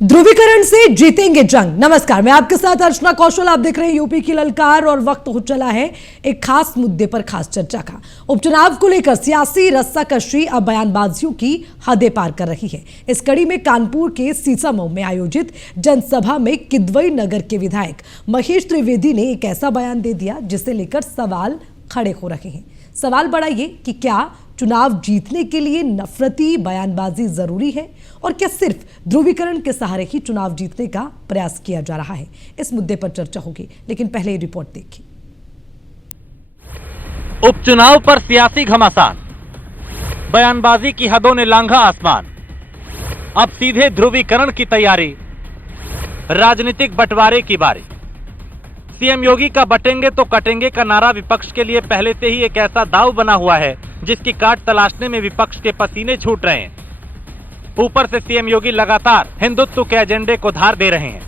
ध्रुवीकरण से जीतेंगे जंग। नमस्कार, मैं आपके साथ अर्चना कौशल। आप देख रहे हैं यूपी की ललकार और वक्त हो चला है एक खास मुद्दे पर खास चर्चा का। उपचुनाव को लेकर सियासी रस्साकशी अब बयानबाजियों की हदें पार कर रही है। इस कड़ी में कानपुर के सीसामऊ में आयोजित जनसभा में किदवई नगर के विधायक महेश त्रिवेदी ने एक ऐसा बयान दे दिया जिसे लेकर सवाल खड़े हो रहे हैं। सवाल बड़ा ये कि क्या चुनाव जीतने के लिए नफरती बयानबाजी जरूरी है और क्या सिर्फ ध्रुवीकरण के सहारे ही चुनाव जीतने का प्रयास किया जा रहा है। इस मुद्दे पर चर्चा होगी, लेकिन पहले ये रिपोर्ट देखिए। उपचुनाव पर सियासी घमासान, बयानबाजी की हदों ने लांघा आसमान। अब सीधे ध्रुवीकरण की तैयारी, राजनीतिक बंटवारे की बारी। सीएम योगी का बटेंगे तो कटेंगे का नारा विपक्ष के लिए पहले से ही एक ऐसा दांव बना हुआ है जिसकी काट तलाशने में विपक्ष के पसीने छूट रहे हैं। ऊपर से सीएम योगी लगातार हिंदुत्व के एजेंडे को धार दे रहे हैं।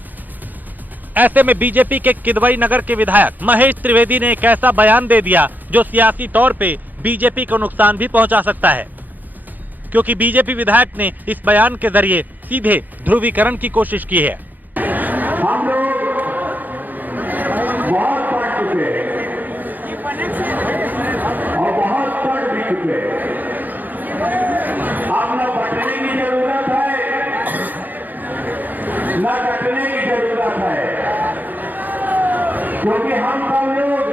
ऐसे में बीजेपी के किदवई नगर के विधायक महेश त्रिवेदी ने एक ऐसा बयान दे दिया जो सियासी तौर पे बीजेपी को नुकसान भी पहुंचा सकता है, क्योंकि बीजेपी विधायक ने इस बयान के जरिए सीधे ध्रुवीकरण की कोशिश की है। हम लोग बहुत पढ़ चुके और बहुत पढ़ भी चुके। अब न बटने की जरूरत है न कटने की जरूरत है, क्योंकि हम सब लोग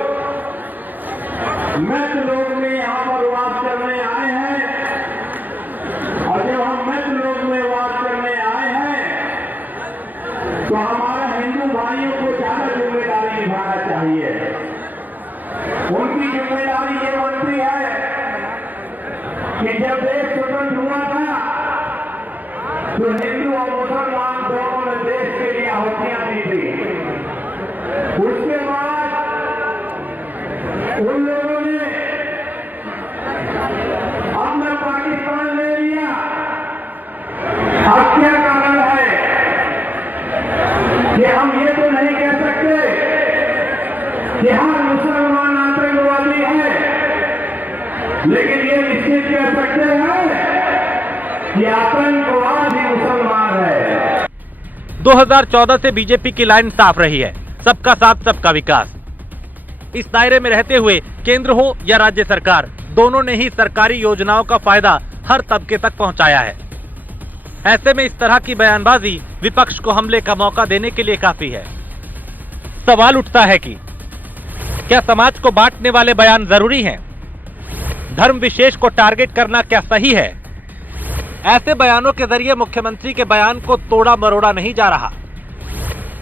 मृत लोग में यहाँ पर वास करने आए हैं। और जब हम मृत लोग में वास करने आए हैं तो हमारा हिंदू भाइयों को ज्यादा जिम्मेदारी निभाना चाहिए। उनकी जिम्मेदारी ये बनती है कि जब देश स्वतंत्र हुआ था तो हिंदू और मुसलमान दोनों ने देश के लिए आहुतियां दी थी। उसके बाद उन लोगों ने अपना पाकिस्तान ले लिया। अब क्या कारण है कि हम ये तो नहीं कह सकते कि हर मुसलमान आतंकवादी है, लेकिन ये निश्चित कह सकते हैं कि आतंकवाद ही मुसलमान है। 2014 से बीजेपी की लाइन साफ रही है, सबका साथ सबका विकास। इस दायरे में रहते हुए केंद्र हो या राज्य सरकार, दोनों ने ही सरकारी योजनाओं का फायदा हर तबके तक पहुंचाया है। ऐसे में इस तरह की बयानबाजी विपक्ष को हमले का मौका देने के लिए काफी है। सवाल उठता है कि क्या समाज को बांटने वाले बयान जरूरी हैं? धर्म विशेष को टारगेट करना क्या सही है? ऐसे बयानों के जरिए मुख्यमंत्री के बयान को तोड़ा मरोड़ा नहीं जा रहा।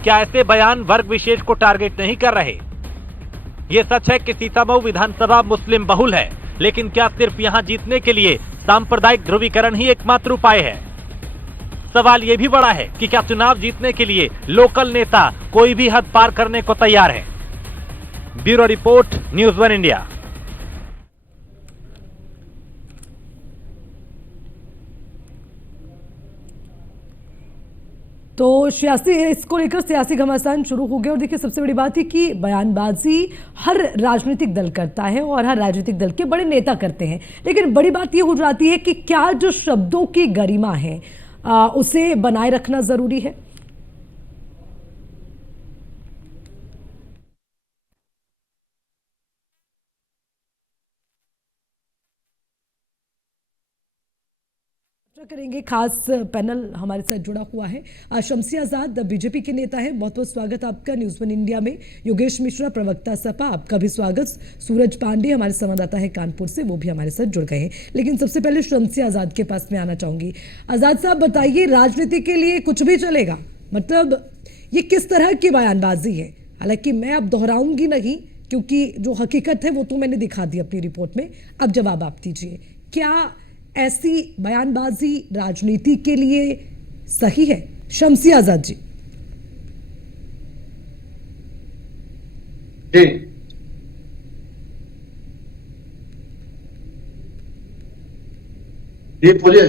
क्या ऐसे बयान वर्ग विशेष को टारगेट नहीं कर रहे? ये सच है कि सीतामऊ विधानसभा मुस्लिम बहुल है, लेकिन क्या सिर्फ यहां जीतने के लिए सांप्रदायिक ध्रुवीकरण ही एकमात्र उपाय है? सवाल ये भी बड़ा है कि क्या चुनाव जीतने के लिए लोकल नेता कोई भी हद पार करने को तैयार है? Bureau report, news 1 India. तो इसको लेकर सियासी घमासान शुरू हो गया। और देखिए, सबसे बड़ी बात है कि बयानबाजी हर राजनीतिक दल करता है और हर राजनीतिक दल के बड़े नेता करते हैं, लेकिन बड़ी बात ये हो जाती है कि क्या जो शब्दों की गरिमा है उसे बनाए रखना जरूरी है। करेंगे खास पैनल हमारे साथ जुड़ा हुआ है। शमसी आजाद बीजेपी के नेता हैं, बहुत बहुत स्वागत आपका न्यूज़ 1 इंडिया में। योगेश मिश्रा प्रवक्ता सपा, आपका भी स्वागत। सूरज पांडे हमारे संवाददाता है कानपुर से, वो भी हमारे साथ जुड़ गए हैं। लेकिन सबसे पहले शमसी आजाद के पास में आना चाहूंगी। आजाद साहब बताइए, राजनीति के लिए कुछ भी चलेगा, मतलब ये किस तरह की बयानबाजी है? हालांकि मैं अब दोहराऊंगी नहीं, क्योंकि जो हकीकत है वो तो मैंने दिखा दी अपनी रिपोर्ट में। अब जवाब आप दीजिए, क्या ऐसी बयानबाजी राजनीति के लिए सही है? शमसी आजाद जी। बोलिए।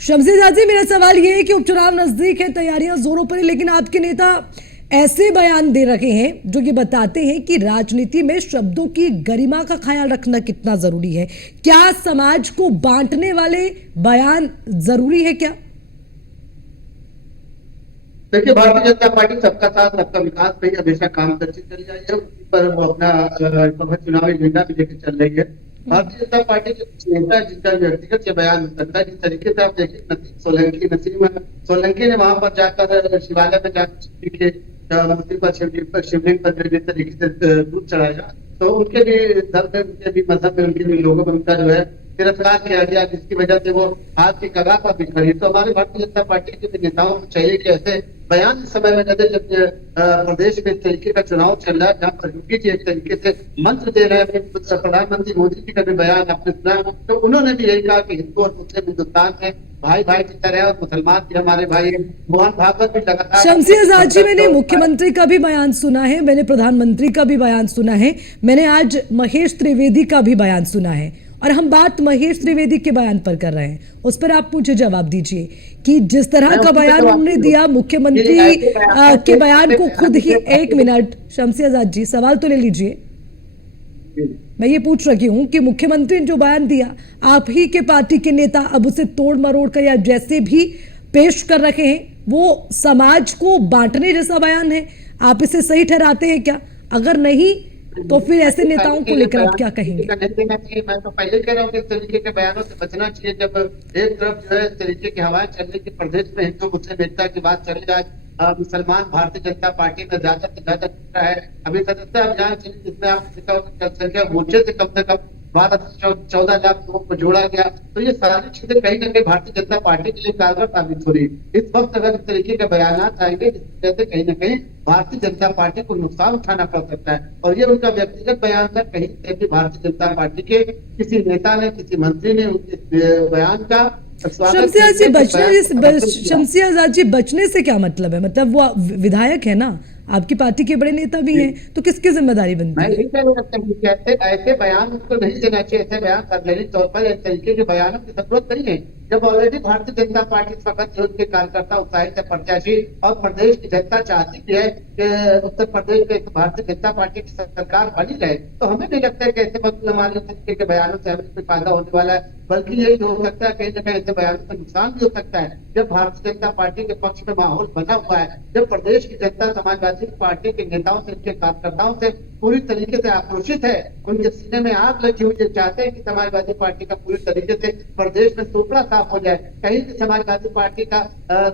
शमसी आजाद जी, मेरा सवाल ये है कि उपचुनाव नजदीक है, तैयारियां जोरों पर है, लेकिन आपके नेता ऐसे बयान दे रहे हैं जो ये बताते हैं कि राजनीति में शब्दों की गरिमा का ख्याल रखना कितना जरूरी है। क्या समाज को बांटने वाले बयान जरूरी है क्या? देखिए, भारतीय जनता पार्टी सबका साथ सबका विकास पे ही हमेशा काम करती चली आई है, उसी पर वो अपना चुनावी एजेंडा भी लेकर चल रही है। भारतीय जनता पार्टी के कुछ नेता है जिनका व्यक्तिगत ये बयान हो सकता है, जिस तरीके से आप देखिए नसीम सोलंकी ने वहां पर जाकर शिवालय में जाकर मूर्ति पर शिवलिंग पर जिस तरीके से दूध चढ़ाया, तो उनके भी धर्म में, उनके भी मजहब में, उनके भी लोगों में उनका जो है तिरस्कार किया गया, जिसकी वजह से वो हाथ की कगार पर भी खड़ी। तो हमारे भारतीय जनता पार्टी के नेताओं को चाहिए कि ऐसे बयान इस समय में न दे, जब प्रदेश में इस तरीके का चुनाव चल रहा है, जहाँ पर योगी जी एक तरीके से मंत्र दे रहे हैं। प्रधानमंत्री मोदी जी का भी बयान आपने सुना, तो उन्होंने भी यही कहा कि हिंदू और मुस्लिम हिंदुस्तान में भाई भाई की तरह और मुसलमान भी हमारे भाई हैं। मोहन भागवत भी लगातार शम्सी आजाद जी, मैंने मुख्यमंत्री का भी बयान सुना है, मैंने प्रधानमंत्री का भी बयान सुना है, मैंने आज महेश त्रिवेदी का भी बयान सुना है, और हम बात महेश त्रिवेदी के बयान पर कर रहे हैं। उस पर आप मुझे जवाब दीजिए कि जिस तरह का बयान उन्होंने दिया, मुख्यमंत्री के बयान को खुद ही, एक मिनट शम्सी आजाद जी, सवाल तो ले लीजिए। मैं ये पूछ रही हूँ कि मुख्यमंत्री ने जो बयान दिया, आप ही के पार्टी के नेता अब उसे तोड़ मरोड़ कर या जैसे भी पेश कर रहे हैं, वो समाज को बांटने जैसा बयान है। आप इसे सही ठहराते हैं क्या? अगर नहीं तो फिर ऐसे नेताओं को लेकर आप क्या कहेंगे? नहीं देना चाहिए। मैं तो पहले कह रहा हूँ कि इस तरीके के बयानों से बचना चाहिए। जब एक तरफ जो है इस तरीके की हवाएं चल रही, प्रदेश में हिंदू मुस्लिम एकता की बात चल रही है, मुसलमान भारतीय जनता पार्टी में ज्यादा से ज्यादा जुटा है। अभी सदस्यता अभियान जिसमें आप संख्या मोर्चे से कम 14 लाख लोगों को जोड़ा गया। तो ये सारी चीजें कहीं ना कहीं भारतीय जनता पार्टी के लिए कारगर साबित हो रही है। इस वक्त अगर इस तरीके के बयान आएंगे, जिसकी वजह से कहीं ना कहीं भारतीय जनता पार्टी को नुकसान उठाना पड़ सकता है। और ये उनका व्यक्तिगत बयान था, कहीं से भी भारतीय जनता पार्टी के किसी नेता ने, किसी मंत्री ने उनके बयान का शम्सी आजाद जी, बचने से क्या मतलब है? मतलब वो विधायक है ना, आपकी पार्टी के बड़े नेता भी हैं, तो किसकी जिम्मेदारी बनती है? मैं यही कह सकता हूँ, ऐसे बयान को नहीं देना चाहिए। ऐसे बयान सार्वजनिक तौर पर इस तरीके के बयानों की जरूरत नहीं है, जब ऑलरेडी भारतीय जनता पार्टी इस वक्त जो उनके कार्यकर्ता, उत्साहित प्रत्याशी और प्रदेश की जनता चाहती है कि उत्तर प्रदेश में भारतीय जनता पार्टी की सरकार बनी रहे। तो हमें नहीं लगता है कि ऐसे हमारे तरीके के बयानों से हमें कोई फायदा होने वाला है, बल्कि यही हो सकता है कहीं ना कहीं ऐसे बयानों से नुकसान भी हो सकता है। जब भारतीय जनता पार्टी के पक्ष में माहौल बना हुआ है, जब प्रदेश की जनता समाजवादी पार्टी के नेताओं से, उनके कार्यकर्ताओं से पूरी तरीके से आक्रोशित है, उनके सीने में आग लगी हुई है, चाहते हैं कि समाजवादी पार्टी का पूरी तरीके से प्रदेश में सुपड़ा साफ हो जाए। कहीं भी समाजवादी पार्टी का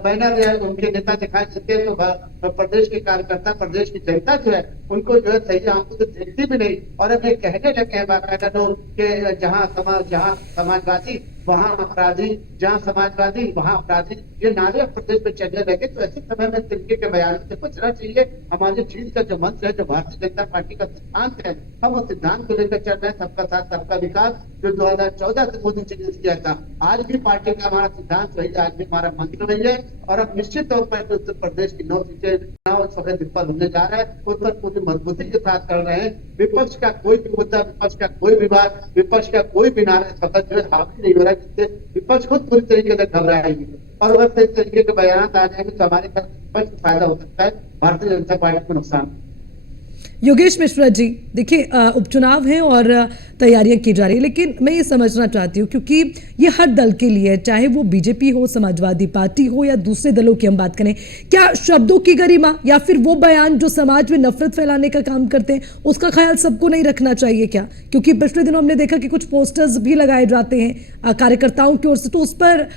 बैनर या उनके नेता दिखाई देते हैं तो प्रदेश के कार्यकर्ता, प्रदेश की जनता जो है उनको जो है सही आंखों से देखती भी नहीं। और अब ये कहने लगे हैं बाकायदा लोग कि जहाँ समाजवादी वहाँ अपराधी, जहाँ समाजवादी वहाँ अपराधी, ये नारे प्रदेश में चलने लगे। तो ऐसे समय में तरीके के बयानों से बचना चाहिए। हमारी चीज का जो मंत्र है, जो भारतीय जनता पार्टी का सिद्धांत है, हम उस सिद्धांत को लेकर चल रहे हैं, सबका साथ सबका विकास, जो 2014 से मोदी जी ने किया था। आज भी पार्टी का हमारा सिद्धांत वही है, आज भी हमारा मंत्र वही है। और अब निश्चित तौर पर उत्तर प्रदेश की 9 सीटें इस वक्त विफल होने जा रहा है, उस पर पूरी मजबूती के साथ कर रहे हैं। विपक्ष का कोई भी मुद्दा, विपक्ष का कोई विवाद, विपक्ष का कोई भी नारा इस वक्त जो है हावी नहीं हो रहा है, जिससे विपक्ष खुद पूरी तरीके से घबराएगी। और अगर इस तरीके के बयान आ जाएंगे तो हमारे विपक्ष को फायदा हो सकता है, भारतीय जनता पार्टी को नुकसान। योगेश मिश्रा जी, देखिए उपचुनाव हैं और तैयारियां की जा रही है, लेकिन मैं ये समझना चाहती हूँ, क्योंकि ये हर दल के लिए, चाहे वो बीजेपी हो, समाजवादी पार्टी हो या दूसरे दलों की हम बात करें, क्या शब्दों की गरिमा या फिर वो बयान जो समाज में नफरत फैलाने का काम करते हैं, उसका ख्याल सबको नहीं रखना चाहिए क्या? क्योंकि पिछले दिनों हमने देखा कि कुछ पोस्टर्स भी लगाए जाते हैं कार्यकर्ताओं की ओर से, तो उस पर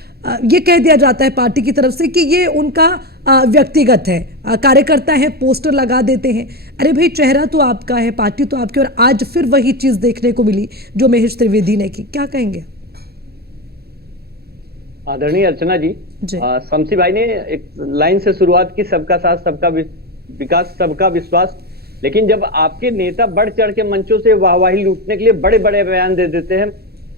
ये कह दिया जाता है पार्टी की तरफ से कि ये उनका व्यक्तिगत है, कार्यकर्ता है, पोस्टर लगा देते हैं। अरे भाई, चेहरा तो आपका है, पार्टी तो आपकी, और आज फिर वही चीज देखने को मिली जो महेश त्रिवेदी ने की। क्या कहेंगे? आदरणीय अर्चना जी, शम्सी भाई ने एक लाइन से शुरुआत की, सबका साथ सबका विकास सबका विश्वास। लेकिन जब आपके नेता बढ़ चढ़ के मंचों से वाहवाही लूटने के लिए बड़े बड़े बयान दे देते हैं,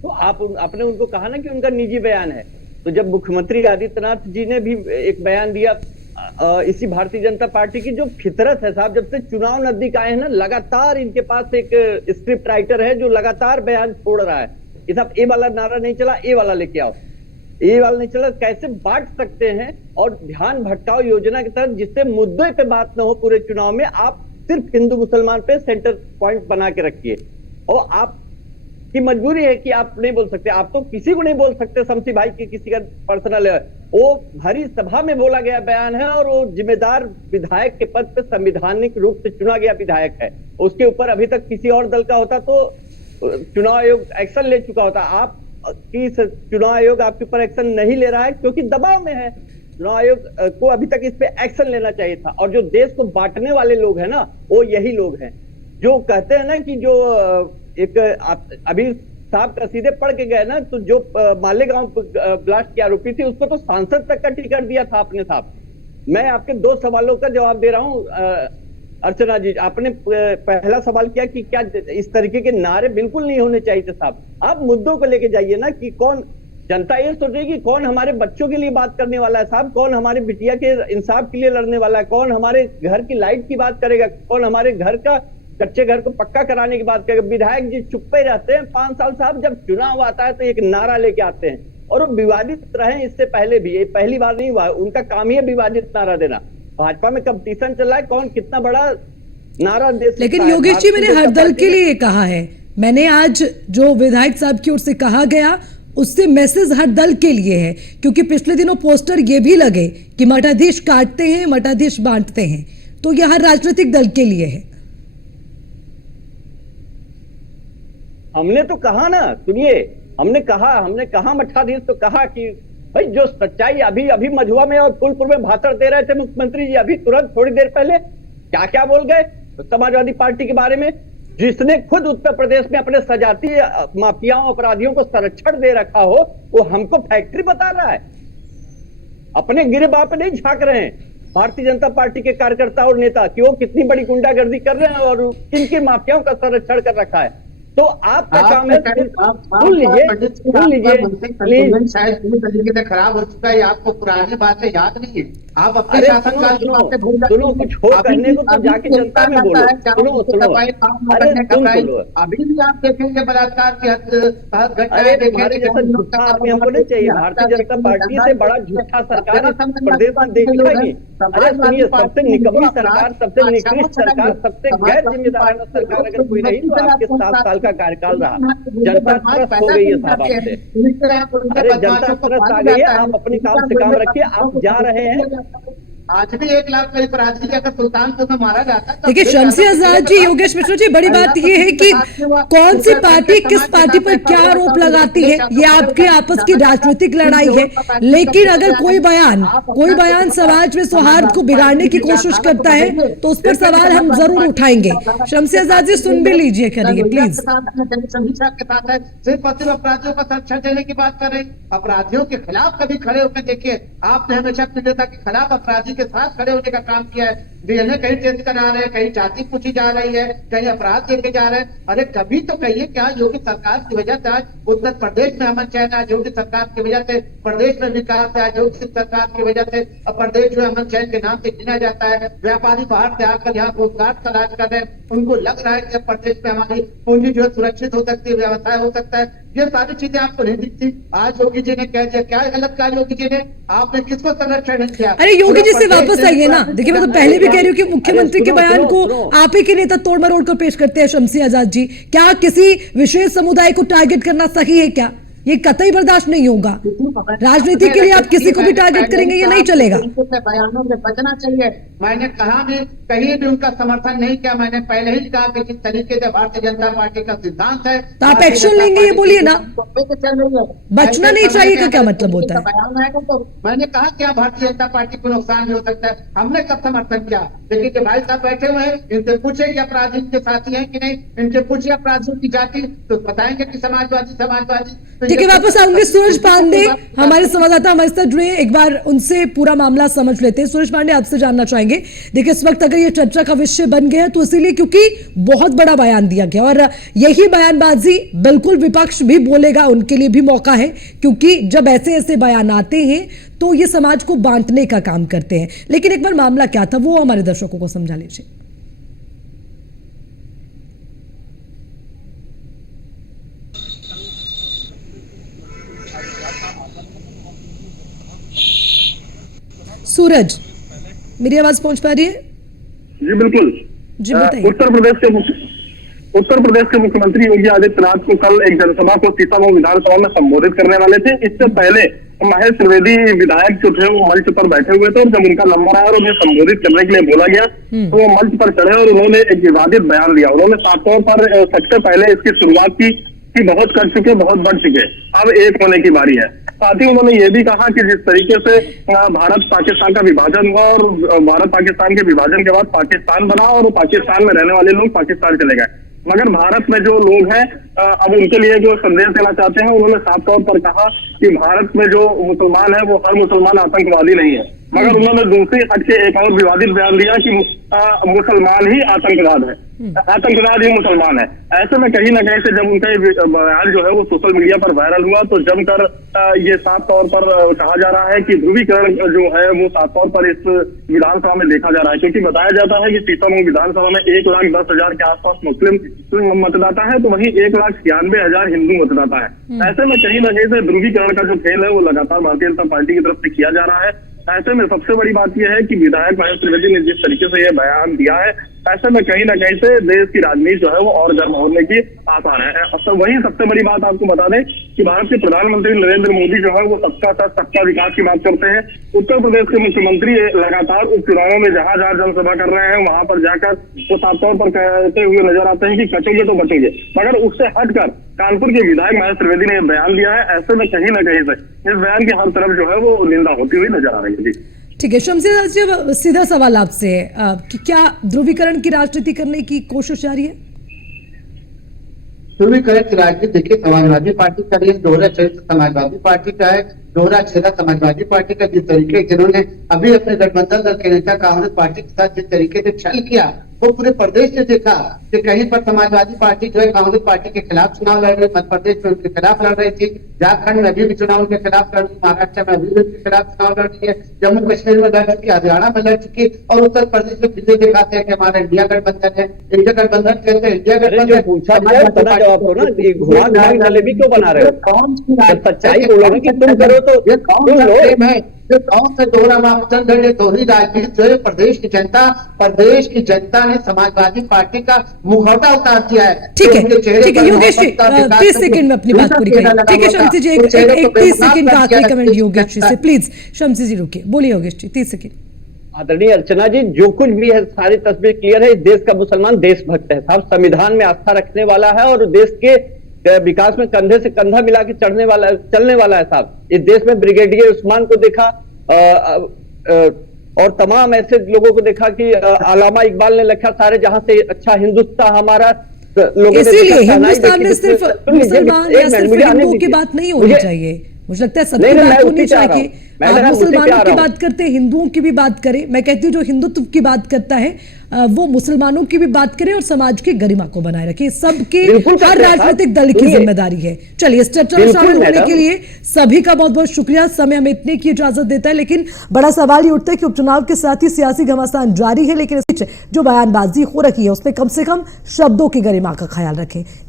तो आपने उनको कहा ना कि उनका निजी बयान है। तो जब मुख्यमंत्री आदित्यनाथ जी ने भी एक बयान दिया, इसी भारतीय जनता पार्टी की जो फितरत है साहब, जब से चुनाव नजदीक आए हैं ना, लगातार इनके पास एक स्क्रिप्ट राइटर है जो लगातार बयान छोड़ रहा है कि साहब ए वाला नारा नहीं चला, ए वाला लेके आओ, ए वाला नहीं चला, कैसे बांट सकते हैं। और ध्यान भटकाओ योजना के तहत, जिससे मुद्दे पे बात न हो पूरे चुनाव में, आप सिर्फ हिंदू मुसलमान पे सेंटर पॉइंट बना के रखिए। और आप कि मजबूरी है कि आप नहीं बोल सकते। आप तो किसी को नहीं बोल सकते, शमसी भाई की किसी का पर्सनल है, वो भरी सभा में बोला गया बयान है और वो जिम्मेदार विधायक के पद पे संवैधानिक रूप से चुना गया विधायक है। उसके ऊपर अभी तक किसी और दल का होता तो चुनाव आयोग एक्शन ले चुका होता। आप की चुनाव आयोग आपके ऊपर एक्शन नहीं ले रहा है क्योंकि दबाव में है। चुनाव आयोग को अभी तक इस पे एक्शन लेना चाहिए था। और जो देश को बांटने वाले लोग हैं ना, वो यही लोग हैं जो कहते हैं ना कि जो एक अभी साहब का सीधे पढ़ के गए ना, तो जो मालेगांव ब्लास्ट की आरोपी थी उसको तो सांसद तक का टिकट दिया था आपने साहब। मैं आपके 2 सवालों का जवाब दे रहा हूं अर्चना जी। आपने पहला सवाल किया कि क्या इस तरीके के नारे बिल्कुल नहीं होने चाहिए थे साहब। आप मुद्दों को लेके जाइए ना कि कौन, जनता ये सोचेगी कौन हमारे बच्चों के लिए बात करने वाला है साहब, कौन हमारे बिटिया के इंसाफ के लिए लड़ने वाला है, कौन हमारे घर की लाइट की बात करेगा, कौन हमारे घर का कच्चे घर को पक्का कराने की बात करेगा। विधायक जी चुप्पे रहते हैं 5 साल साहब, जब चुनाव आता है तो एक नारा लेके आते हैं और वो विवादित रहे इससे पहले भी, ये पहली बार नहीं हुआ, उनका काम ही है विवादित नारा देना। भाजपा में कंपटीशन चल रहा है कौन कितना बड़ा नारा दे सकता है। लेकिन योगेश जी मैंने हर दल के लिए कहा है, मैंने आज जो विधायक साहब की ओर से कहा गया उससे मैसेज हर दल के लिए है, क्योंकि पिछले दिनों पोस्टर ये भी लगे कि मठाधीश काटते हैं मठाधीश बांटते हैं, तो यह हर राजनीतिक दल के लिए है। हमने तो कहा ना, सुनिए, हमने कहा मठाधीश तो कहा कि भाई जो सच्चाई अभी मझुआ में और फूलपुर में भाषण दे रहे थे मुख्यमंत्री जी अभी तुरंत थोड़ी देर पहले, क्या क्या बोल गए समाजवादी पार्टी के बारे में, जिसने खुद उत्तर प्रदेश में अपने सजाती माफियाओं अपराधियों को संरक्षण दे रखा हो, वो हमको फैक्ट्री बता रहा है। अपने गिरबां पे नहीं झांक रहे हैं भारतीय जनता पार्टी के कार्यकर्ता और नेता कि वो कितनी बड़ी गुंडागर्दी कर रहे हैं और किन किन माफियाओं का संरक्षण कर रखा है। तो आपका काम है, सुन लीजिए प्लीज। शायद पूरी तरीके से खराब हो चुका है, आपको पुरानी बातें याद नहीं है, आप अपने शासनकाल की बातें भूल जाते हैं। कुछ हो करने को तो जाके जनता में बोलो। अभी भी आप देखेंगे बलात्कार की अरे तुम्हारे जैसा झूठा आदमी हमको नहीं चाहिए। भारतीय जनता पार्टी से बड़ा झूठा सरकार प्रदेश में देखा ही। अरे सुनिए, सबसे निकम्मी सरकार, सबसे निकृष्ट सरकार, सबसे गैर जिम्मेदाराना सरकार अगर कोई रही तो आपके 7 साल का कार्यकाल रहा। जनता त्रस्त हो गई है साहब आपसे। अरे जनता त्रस्त आ गई है, आप अपने काम से काम रखिए। आप जा रहे हैं, आज भी 1 लाख करीब अपराधी अगर सुल्तानपुर में मारा जाता है। देखिए शमसी आजाद जी, योगेश मिश्रा जी, बड़ी बात यह है कि कौन सी पार्टी किस पार्टी पर क्या आरोप लगाती है, ये आपके आपस की राजनीतिक लड़ाई है। लेकिन अगर कोई बयान समाज में सौहार्द को बिगाड़ने की कोशिश करता है तो उस पर सवाल हम जरूर उठाएंगे। शमसी आजाद जी सुन भी लीजिए, करिए प्लीज। समीक्षा के साथ है, सिर्फ और सिर्फ अपराधियों को संरक्षण देने की बात कर रहे हैं। अपराधियों के खिलाफ कभी खड़े होकर देखिए, आपने हमेशा पीड़िता के खिलाफ अपराधी के साथ खड़े होने का काम किया है। डीएनए कहीं टेस्ट करा रहे हैं, कहीं जाति पूछी जा रही है, कहीं अपराध लेके जा रहे हैं। अरे कभी तो कहिए, क्या योगी सरकार की वजह से आज उत्तर प्रदेश में अमन चैन है, योगी सरकार की वजह से प्रदेश में विकास है, योगी सरकार की वजह से अब प्रदेश जो अमन चैन के नाम से गिना जाता है। व्यापारी बाहर से आकर यहाँ रोजगार तलाश कर रहे हैं, उनको लग रहा है कि प्रदेश में हमारी पूंजी जो है सुरक्षित हो सकती है, व्यवसाय हो सकता है। ये सारी चीजें आपको नहीं दिखती। आज योगी जी ने कह दिया, क्या गलत कहा योगी जी ने, आपने किसको संरक्षण नहीं किया। अरे योगी जी से वापस आइए ना। देखिए मैं तो पहले भी कह रही हूँ कि मुख्यमंत्री के बयान को आप ही के नेता तोड़ मरोड़ कर पेश करते हैं शमसी आजाद जी। क्या किसी विशेष समुदाय को टारगेट करना सही है क्या? ये कतई बर्दाश्त नहीं होगा। राजनीति के लिए आप किसी को भी टारगेट करेंगे, ये नहीं चलेगा। बयानों में बचना चाहिए। मैंने कहा भी, कहीं भी उनका समर्थन नहीं किया। मैंने पहले ही कहा कि जिस तरीके से भारतीय जनता पार्टी का सिद्धांत है, तो आप एक्शन लेंगे, ये बोलिए ना। बचना नहीं चाहिए का क्या मतलब होता है? बयान आएगा तो मैंने कहा क्या भारतीय जनता पार्टी को नुकसान भी हो सकता है। हमने कब समर्थन किया? लेकिन जो भाई साहब बैठे हुए हैं, इनसे पूछे कि अपराधी इनके साथी हैं कि नहीं, इनसे पूछे अपराधियों की जाति, तो बताएंगे कि समाजवादी। ठीक है, वापस आऊंगे। सूरज पांडे हमारे संवाददाता हमारे साथ जुड़े, एक बार उनसे पूरा मामला समझ लेते हैं। सूरज पांडे, आपसे जानना चाहेंगे, देखिए इस वक्त अगर ये चर्चा का विषय बन गया है तो इसीलिए क्योंकि बहुत बड़ा बयान दिया गया और यही बयानबाजी बिल्कुल विपक्ष भी बोलेगा, उनके लिए भी मौका है, क्योंकि जब ऐसे बयान आते हैं तो ये समाज को बांटने का काम करते हैं। लेकिन एक बार मामला क्या था वो हमारे दर्शकों को समझा लीजिए। सूरज, मेरी आवाज पहुंच पा रही है? जी बिल्कुल। जी बताइए। उत्तर प्रदेश के उत्तर प्रदेश के मुख्यमंत्री योगी आदित्यनाथ को कल एक जनसभा को सीतामऊ विधानसभा में संबोधित करने वाले थे। इससे पहले महेश त्रिवेदी विधायक जो थे वो मंच पर बैठे हुए थे और जब उनका नंबर आया और उन्हें संबोधित करने के लिए बोला गया तो वो मंच पर चढ़े और उन्होंने एक विवादित बयान दिया। उन्होंने साफ तौर पर सबसे पहले इसकी शुरुआत की कि बहुत कर चुके, बहुत बढ़ चुके, अब एक होने की बारी है। साथ ही उन्होंने ये भी कहा कि जिस तरीके से भारत पाकिस्तान का विभाजन हुआ और भारत पाकिस्तान के विभाजन के बाद पाकिस्तान बना और पाकिस्तान में रहने वाले लोग पाकिस्तान चले गए, मगर भारत में जो लोग हैं अब उनके लिए जो संदेश देना चाहते हैं। उन्होंने साफ तौर पर कहा कि भारत में जो मुसलमान है वो हर मुसलमान आतंकवादी नहीं है, मगर उन्होंने दूसरी हट के एक और विवादित बयान दिया कि मुसलमान ही आतंकवाद है, आतंकवाद ही मुसलमान है। ऐसे में कहीं ना कहीं से जब उनका ये बयान जो है वो सोशल मीडिया पर वायरल हुआ तो जमकर ये साफ तौर पर कहा जा रहा है कि ध्रुवीकरण जो है वो साफ तौर पर इस विधानसभा में देखा जा रहा है, क्योंकि बताया जाता है कि सीतामऊ विधानसभा में 1,10,000 के आसपास मुस्लिम मतदाता है तो वहीं 1,96,000 हिंदू मतदाता है। ऐसे में कहीं ना कहीं से ध्रुवीकरण का जो खेल है वो लगातार भारतीय जनता पार्टी की तरफ से किया जा रहा है। ऐसे में सबसे बड़ी बात यह है कि विधायक महेश त्रिवेदी ने जिस तरीके से यह बयान दिया है, ऐसे में कहीं ना कहीं से देश की राजनीति जो है वो और गर्म होने की आसार है। तो वही सबसे बड़ी बात आपको बता दें कि भारत के प्रधानमंत्री नरेंद्र मोदी जो है वो सबका साथ सबका विकास की बात करते हैं। उत्तर प्रदेश के मुख्यमंत्री लगातार उपचुनावों में जहां जहां जनसभा कर रहे हैं वहां पर जाकर वो साफ तौर पर कहते हुए नजर आते हैं कि कचोगे तो बचोगे, मगर उससे हटकर कानपुर के विधायक महेश त्रिवेदी ने बयान दिया है। ऐसे में कहीं ना कहीं से इस बयान की हर तरफ जो है वो निंदा होती हुई नजर आ रही है। जी ठीक है शमसी जी, अब सीधा सवाल आपसे है कि क्या ध्रुवीकरण की राजनीति करने की कोशिश जारी है? ध्रुवीकरण की राजनीति देखिए समाजवादी पार्टी का भी दोहरा चरित्र समाजवादी पार्टी का है, दोहरा चेहरा समाजवादी पार्टी का। जिस तरीके जिन्होंने अभी अपने गठबंधन दल के नेता कांग्रेस पार्टी के साथ जिस तरीके से छल किया वो पूरे प्रदेश ने देखा कि कहीं पर समाजवादी पार्टी जो है कांग्रेस पार्टी के खिलाफ चुनाव लड़ रही, मध्य प्रदेश में उनके खिलाफ लड़ रही थी, झारखंड में अभी भी चुनाव उनके खिलाफ लड़ रही, महाराष्ट्र में अभी भी उनके खिलाफ चुनाव लड़ रही है, जम्मू कश्मीर में लड़ चुकी, हरियाणा में लड़ चुकी और उत्तर प्रदेश में फिर दिखाते हैं कि हमारा इंडिया गठबंधन है। इंडिया गठबंधन कहते हैं, इंडिया गठबंधन बना रहे हो? कौन सी सच्चाई बोलो कि तुम करो तो ये कौन सा प्रेम है? ये कौन सा दोहरा मापदंड है? ये दोहरी राजनीति जो है प्रदेश की जनता ने समाजवादी पार्टी का मुखौटा उतार दिया है। ठीक है योगेश जी 30 सेकंड में अपनी बात पूरी करें। ठीक है शमसी जी, एक 30 सेकंड का आखिरी कमेंट योगेश जी से प्लीज। शमसी जी रुकिए, बोलिए योगेश जी 30 सेकंड। आदरणीय अर्चना जी, जो कुछ भी है सारी तस्वीर क्लियर है। इस देश का मुसलमान देशभक्त है साहब, संविधान में आस्था रखने वाला है और देश के विकास में कंधे से कंधा मिला के चलने वाला है साहब। इस देश में ब्रिगेडियर उस्मान को देखा और तमाम ऐसे लोगों को देखा कि अलामा इकबाल ने लिखा सारे जहां से अच्छा हिंदुस्तान हमारा, लोगों ने इसीलिए हिंदुस्तान में सिर्फ मुसलमान या सिर्फ हिंदू की बात नहीं होनी चाहिए, मुझे लगता है सबकी बात होनी चाहिए। आप मुसलमानों की बात करते हैं, हिंदुओं की भी बात करें। मैं कहती हूँ जो हिंदुत्व की बात करता है वो मुसलमानों की भी बात करें और समाज की गरिमा को बनाए रखे। सबके हर राजनीतिक दल की जिम्मेदारी है। चलिए इस चर्चा में शामिल होने के लिए सभी का बहुत बहुत शुक्रिया। समय हमें इतने की इजाजत देता है, लेकिन बड़ा सवाल ये उठता है कि उपचुनाव के साथ ही सियासी घमासान जारी है, लेकिन जो बयानबाजी हो रही है उसमें कम से कम शब्दों की गरिमा का ख्याल रखें।